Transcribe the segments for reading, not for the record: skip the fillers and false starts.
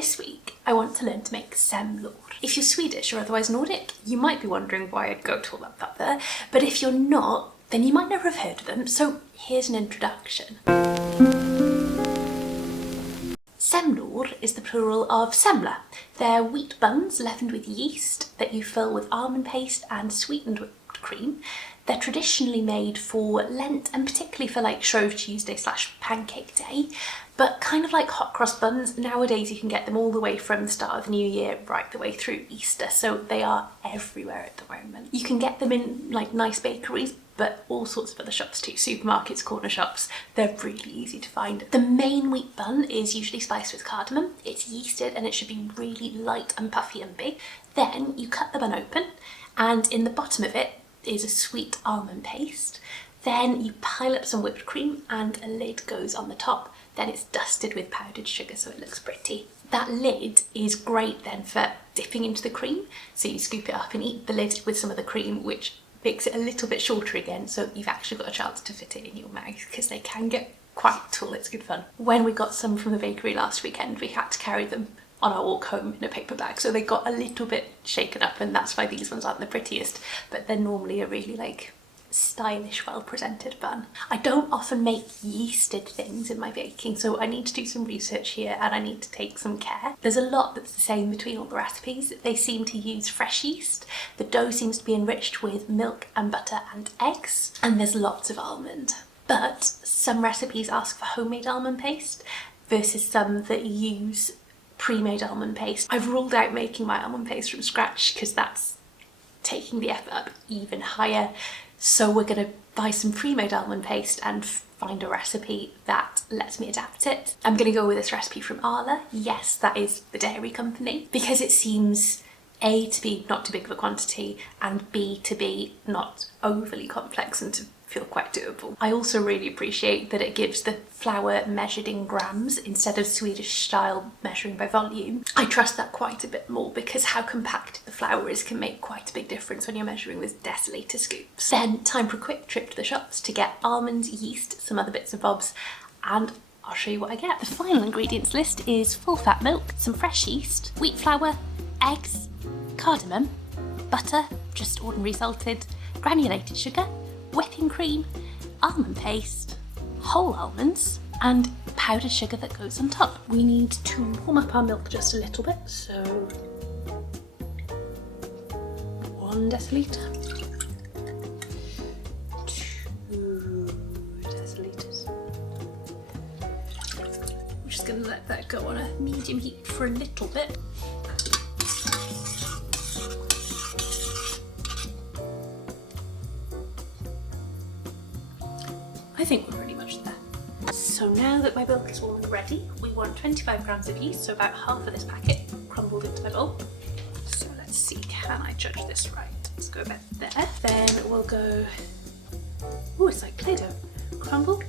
This week, I want to learn to make semlor. If you're Swedish or otherwise Nordic, you might be wondering why I'd go to all that there, but if you're not, then you might never have heard of them, so here's an introduction. Semlor is the plural of semla. They're wheat buns leavened with yeast that you fill with almond paste and sweetened whipped cream. They're traditionally made for Lent and particularly for like Shrove Tuesday / Pancake Day, but kind of like hot cross buns, nowadays you can get them all the way from the start of the new year right the way through Easter, so they are everywhere at the moment. You can get them in like nice bakeries, but all sorts of other shops too, supermarkets, corner shops, they're really easy to find. The main wheat bun is usually spiced with cardamom, it's yeasted and it should be really light and puffy and big. Then you cut the bun open and in the bottom of it is a sweet almond paste. Then you pile up some whipped cream and a lid goes on the top. Then it's dusted with powdered sugar so it looks pretty. That lid is great then for dipping into the cream. So you scoop it up and eat the lid with some of the cream, which makes it a little bit shorter again, so you've actually got a chance to fit it in your mouth because they can get quite tall. It's good fun. When we got some from the bakery last weekend, we had to carry them on our walk home in a paper bag, so they got a little bit shaken up, and that's why these ones aren't the prettiest, but they're normally a really like stylish, well presented bun. I don't often make yeasted things in my baking, so I need to do some research here and I need to take some care. There's a lot that's the same between all the recipes. They seem to use fresh yeast, the dough seems to be enriched with milk and butter and eggs, and there's lots of almond. But some recipes ask for homemade almond paste versus some that use pre-made almond paste. I've ruled out making my almond paste from scratch because that's taking the effort up even higher. So we're going to buy some pre-made almond paste and find a recipe that lets me adapt it. I'm going to go with this recipe from Arla. Yes, that is the dairy company, because it seems A, to be not too big of a quantity, and B, to be not overly complex and to feel quite doable. I also really appreciate that it gives the flour measured in grams instead of Swedish style measuring by volume. I trust that quite a bit more because how compacted the flour is can make quite a big difference when you're measuring with deciliter scoops. Then time for a quick trip to the shops to get almonds, yeast, some other bits and bobs, and I'll show you what I get. The final ingredients list is full fat milk, some fresh yeast, wheat flour, eggs, cardamom, butter, just ordinary salted, granulated sugar, whipping cream, almond paste, whole almonds, and powdered sugar that goes on top. We need to warm up our milk just a little bit, so 1 deciliter, 2 deciliters. I'm just going to let that go on a medium heat for a little bit. I think we're pretty much there. So now that my milk is warm and ready, we want 25 grams of yeast, so about half of this packet crumbled into my bowl. So let's see, can I judge this right? Let's go about there. Then we'll go, oh, it's like Play-Doh. Crumble.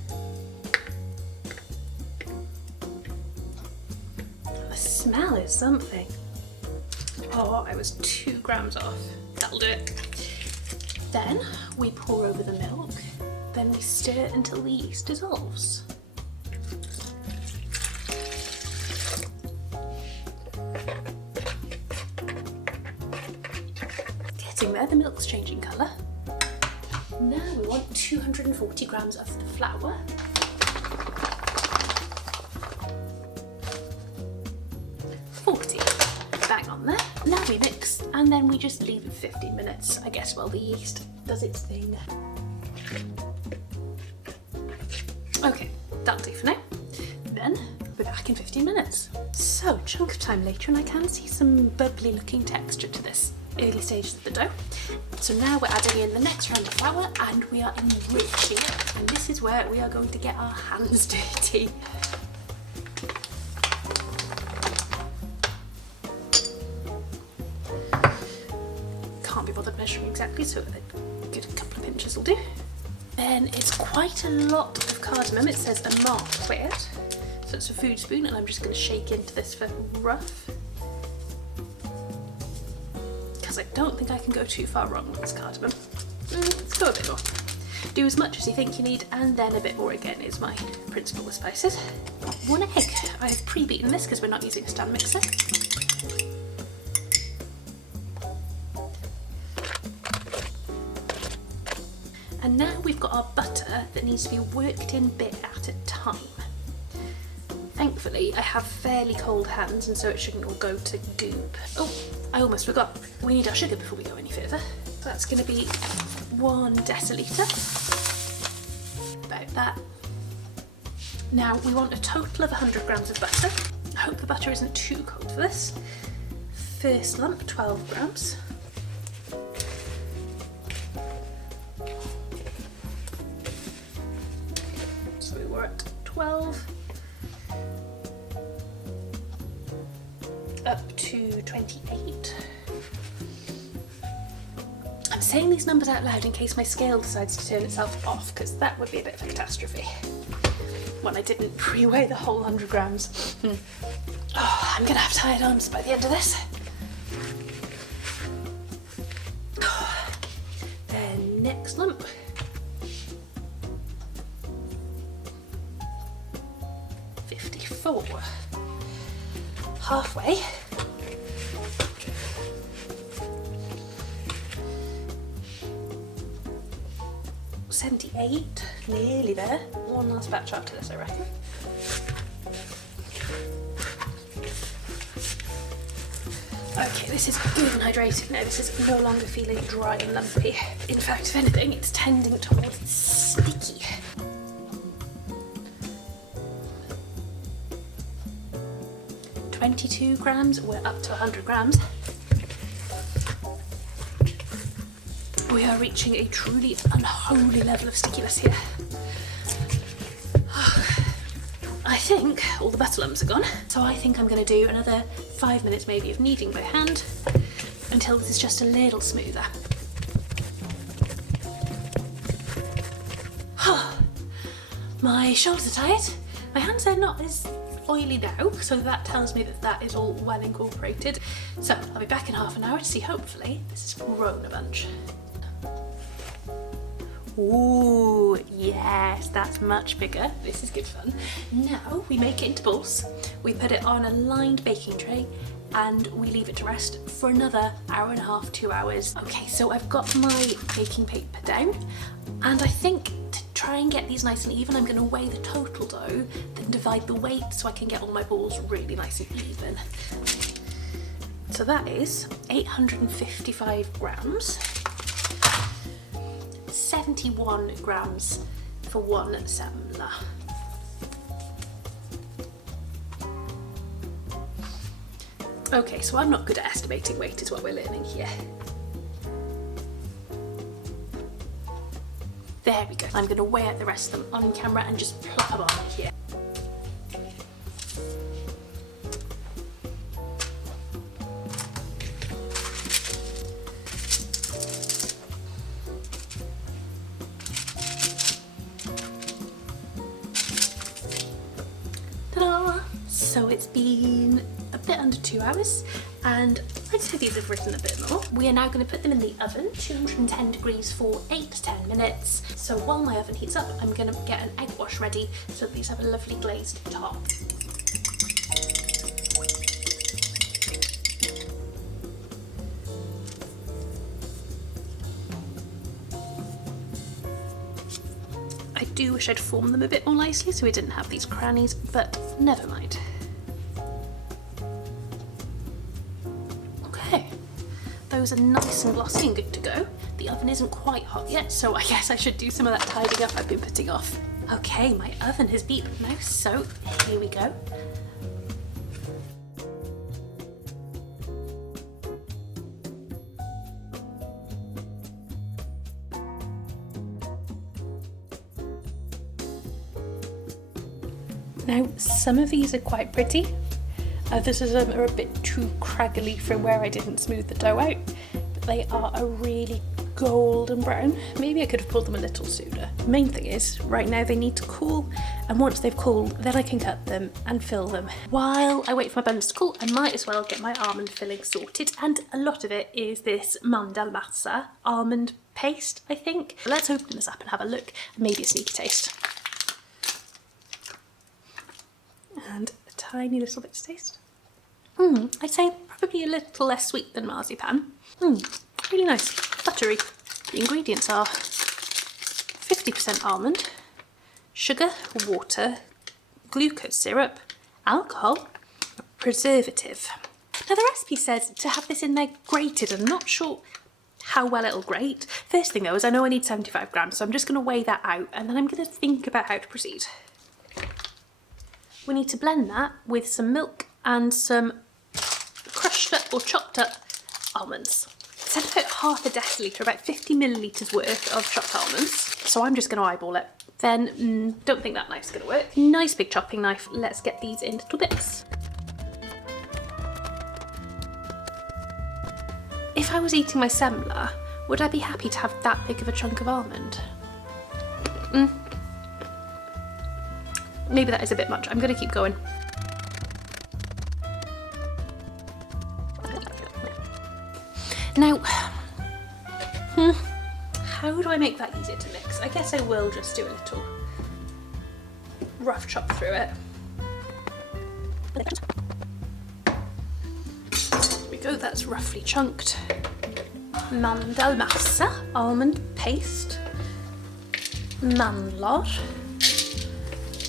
The smell is something. Oh, I was 2 grams off. That'll do it. Then we pour over the milk. Then we stir until the yeast dissolves. Getting there, the milk's changing colour. Now we want 240 grams of the flour. Bang on there. Now we mix and then we just leave it 15 minutes, I guess, while the yeast does its thing. Okay, that'll do for now. Then we're back in 15 minutes. So, chunk of time later and I can see some bubbly looking texture to this early stages of the dough. So now we're adding in the next round of flour and we are enriching it. And this is where we are going to get our hands dirty. Can't be bothered measuring exactly, so a good couple of pinches will do. Then it's quite a lot of cardamom. It says a mark cleared, so it's a food spoon, and I'm just going to shake into this for rough, because I don't think I can go too far wrong with this cardamom. Let's go a bit more. Do as much as you think you need, and then a bit more again is my principle with spices. 1 egg. I've pre-beaten this because we're not using a stand mixer. And now we've got our butter that needs to be worked in bit at a time. Thankfully, I have fairly cold hands, and so it shouldn't all go to goop. Oh, I almost forgot. We need our sugar before we go any further. So that's going to be 1 decilitre. About that. Now we want a total of 100 grams of butter. I hope the butter isn't too cold for this. First lump, 12 grams. So we were at 12. Up to 28. I'm saying these numbers out loud in case my scale decides to turn itself off, because that would be a bit of a catastrophe when I didn't pre-weigh the whole 100 grams. Oh, I'm gonna have tired arms by the end of this. Then next lump. $54. Halfway. $78, nearly there. One last batch after this, I reckon. Okay, this is good and hydrated now. This is no longer feeling dry and lumpy. In fact, if anything, it's tending towards sticky. $22 grams, we're up to 100 grams. We are reaching a truly unholy level of stickiness here. I think all the butter lumps are gone, so I think I'm going to do another 5 minutes maybe of kneading by hand until this is just a little smoother. My shoulders are tired. My hands are not as oily now, so that tells me that that is all well incorporated. So I'll be back in half an hour to see, hopefully this has grown a bunch. Ooh, yes, that's much bigger. This is good fun. Now we make it into balls. We put it on a lined baking tray and we leave it to rest for another hour and a half, 2 hours. Okay, so I've got my baking paper down, and I think to try and get these nice and even, I'm going to weigh the total dough, then divide the weight so I can get all my balls really nice and even. So that is 855 grams. 71 grams for 1 semla. Okay, so I'm not good at estimating weight is what we're learning here. There we go. I'm going to weigh out the rest of them on camera and just plop them on here. So it's been a bit under 2 hours, and I'd say these have risen a bit more. We are now going to put them in the oven, 210 degrees for 8 to 10 minutes. So while my oven heats up, I'm going to get an egg wash ready so that these have a lovely glazed top. I do wish I'd formed them a bit more nicely so we didn't have these crannies, but never mind. Those are nice and glossy and good to go. The oven isn't quite hot yet, so I guess I should do some of that tidying up I've been putting off. Okay, my oven has beeped now, so here we go. Now, some of these are quite pretty. Others of them are a bit too craggly from where I didn't smooth the dough out, but they are a really golden brown. Maybe I could have pulled them a little sooner. Main thing is, right now they need to cool, and once they've cooled, then I can cut them and fill them. While I wait for my buns to cool, I might as well get my almond filling sorted, and a lot of it is this mandalmassa almond paste, I think. Let's open this up and have a look, and maybe a sneaky taste. And a tiny little bit to taste. I'd say probably a little less sweet than marzipan. Really nice, buttery. The ingredients are 50% almond, sugar, water, glucose syrup, alcohol, a preservative. Now the recipe says to have this in there grated. I'm not sure how well it'll grate. First thing though is I know I need 75 grams, so I'm just going to weigh that out and then I'm going to think about how to proceed. We need to blend that with some milk and some crushed up or chopped up almonds. It's at about half a decilitre, about 50 millilitres worth of chopped almonds. So I'm just going to eyeball it. Then, don't think that knife's going to work. Nice big chopping knife. Let's get these in little bits. If I was eating my semlor, would I be happy to have that big of a chunk of almond? Maybe that is a bit much. I'm going to keep going. Now, how do I make that easier to mix? I guess I will just do a little rough chop through it. There we go, that's roughly chunked. Mandalmassa, almond paste, semlor,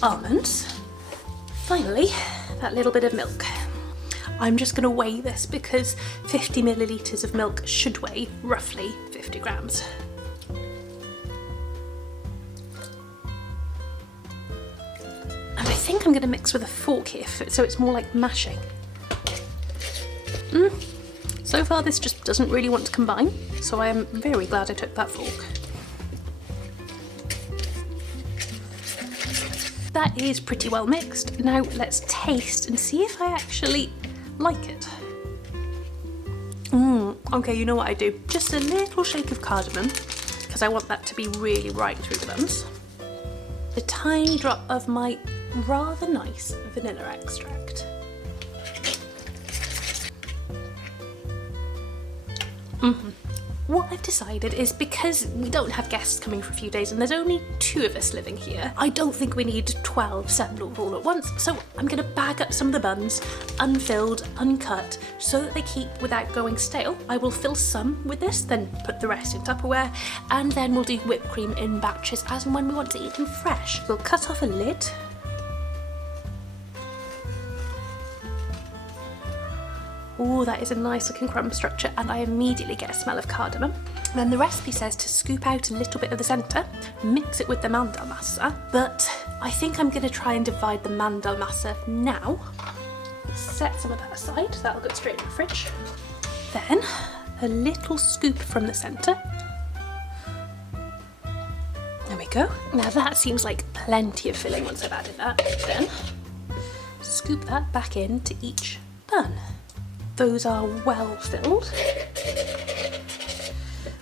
almonds, finally that little bit of milk. I'm just going to weigh this because 50 millilitres of milk should weigh roughly 50 grams. And I think I'm going to mix with a fork here so it's more like mashing. So far this just doesn't really want to combine, so I am very glad I took that fork. That is pretty well mixed. Now let's taste and see if I actually like it. Okay, you know what I do? Just a little shake of cardamom, because I want that to be really right through the buns. A tiny drop of my rather nice vanilla extract. What I've decided is because we don't have guests coming for a few days and there's only 2 of us living here, I don't think we need 12 semlor all at once, so I'm going to bag up some of the buns, unfilled, uncut, so that they keep without going stale. I will fill some with this, then put the rest in Tupperware, and then we'll do whipped cream in batches as and when we want to eat them fresh. We'll cut off a lid. Oh, that is a nice looking crumb structure, and I immediately get a smell of cardamom. Then the recipe says to scoop out a little bit of the centre, mix it with the mandalmassa, but I think I'm going to try and divide the mandalmassa now. Set some of that aside, that'll go straight in the fridge. Then a little scoop from the centre. There we go. Now that seems like plenty of filling once I've added that. Then scoop that back into each bun. Those are well filled.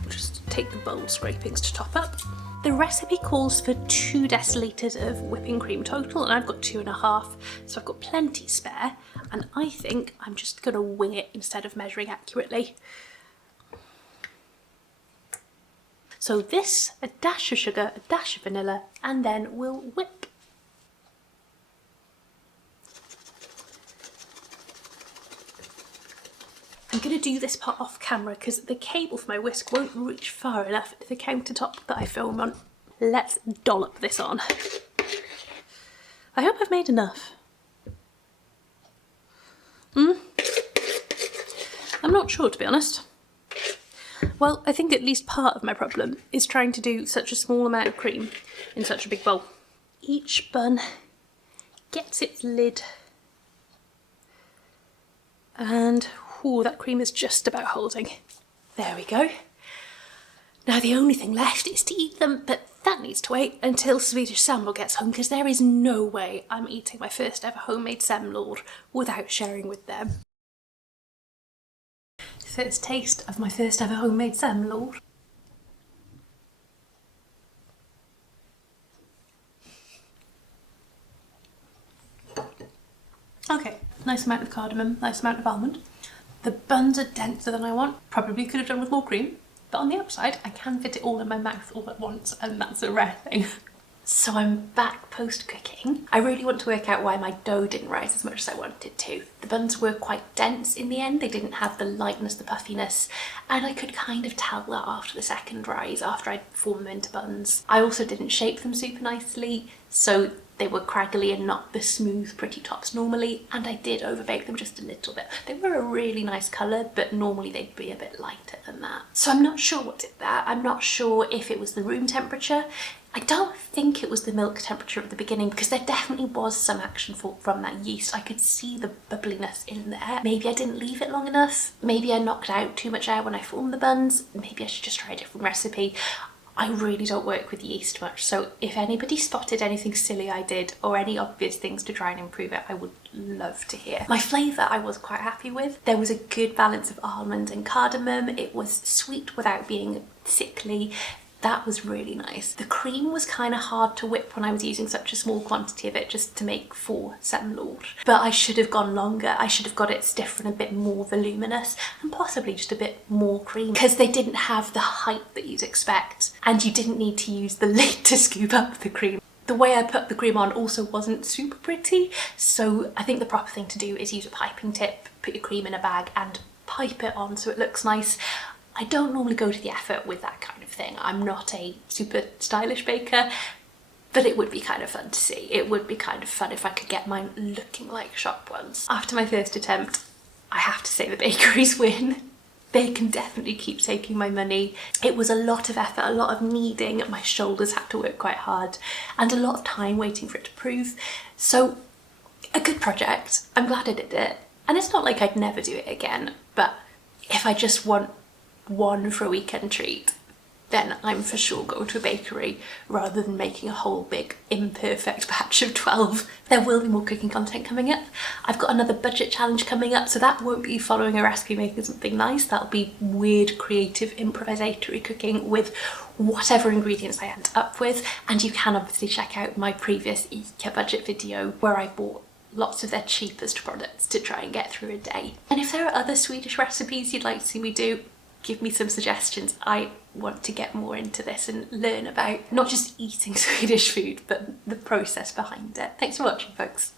We'll just take the bowl scrapings to top up. The recipe calls for 2 decilitres of whipping cream total, and I've got 2.5, so I've got plenty spare, and I think I'm just going to wing it instead of measuring accurately. So this, a dash of sugar, a dash of vanilla, and then we'll whip. I'm going to do this part off camera because the cable for my whisk won't reach far enough to the countertop that I film on. Let's dollop this on. I hope I've made enough. I'm not sure, to be honest. Well, I think at least part of my problem is trying to do such a small amount of cream in such a big bowl. Each bun gets its lid, and ooh, that cream is just about holding. There we go. Now the only thing left is to eat them, but that needs to wait until Swedish Sambo gets home, because there is no way I'm eating my first ever homemade semlor without sharing with them. First taste of my first ever homemade semlor. Okay, nice amount of cardamom, nice amount of almond. The buns are denser than I want. Probably could have done with more cream, but on the upside, I can fit it all in my mouth all at once, and that's a rare thing. So I'm back post-cooking. I really want to work out why my dough didn't rise as much as I wanted to. The buns were quite dense in the end. They didn't have the lightness, the puffiness, and I could kind of tell that after the second rise, after I'd formed them into buns. I also didn't shape them super nicely, so they were craggly and not the smooth, pretty tops normally, and I did overbake them just a little bit. They were a really nice colour, but normally they'd be a bit lighter than that. So I'm not sure what did that. I'm not sure if it was the room temperature. I don't think it was the milk temperature at the beginning, because there definitely was some action from that yeast. I could see the bubbliness in there. Maybe I didn't leave it long enough. Maybe I knocked out too much air when I formed the buns. Maybe I should just try a different recipe. I really don't work with yeast much, so if anybody spotted anything silly I did or any obvious things to try and improve it, I would love to hear. My flavour I was quite happy with. There was a good balance of almond and cardamom. It was sweet without being sickly. That was really nice. The cream was kind of hard to whip when I was using such a small quantity of it just to make 4 semlor. But I should have gone longer. I should have got it stiff and a bit more voluminous, and possibly just a bit more cream, because they didn't have the height that you'd expect, and you didn't need to use the lid to scoop up the cream. The way I put the cream on also wasn't super pretty, so I think the proper thing to do is use a piping tip, put your cream in a bag and pipe it on so it looks nice. I don't normally go to the effort with that kind of thing. I'm not a super stylish baker, but it would be kind of fun to see. It would be kind of fun if I could get mine looking like shop ones. After my first attempt, I have to say the bakeries win. They can definitely keep taking my money. It was a lot of effort, a lot of kneading. My shoulders had to work quite hard, and a lot of time waiting for it to proof. So a good project. I'm glad I did it. And it's not like I'd never do it again, but if I just want one for a weekend treat, then I'm for sure going to a bakery rather than making a whole big imperfect batch of 12. There will be more cooking content coming up. I've got another budget challenge coming up, so that won't be following a recipe making something nice. That'll be weird, creative, improvisatory cooking with whatever ingredients I end up with. And you can obviously check out my previous IKEA budget video where I bought lots of their cheapest products to try and get through a day. And if there are other Swedish recipes you'd like to see me do, give me some suggestions. I want to get more into this and learn about not just eating Swedish food, but the process behind it. Thanks for watching, folks.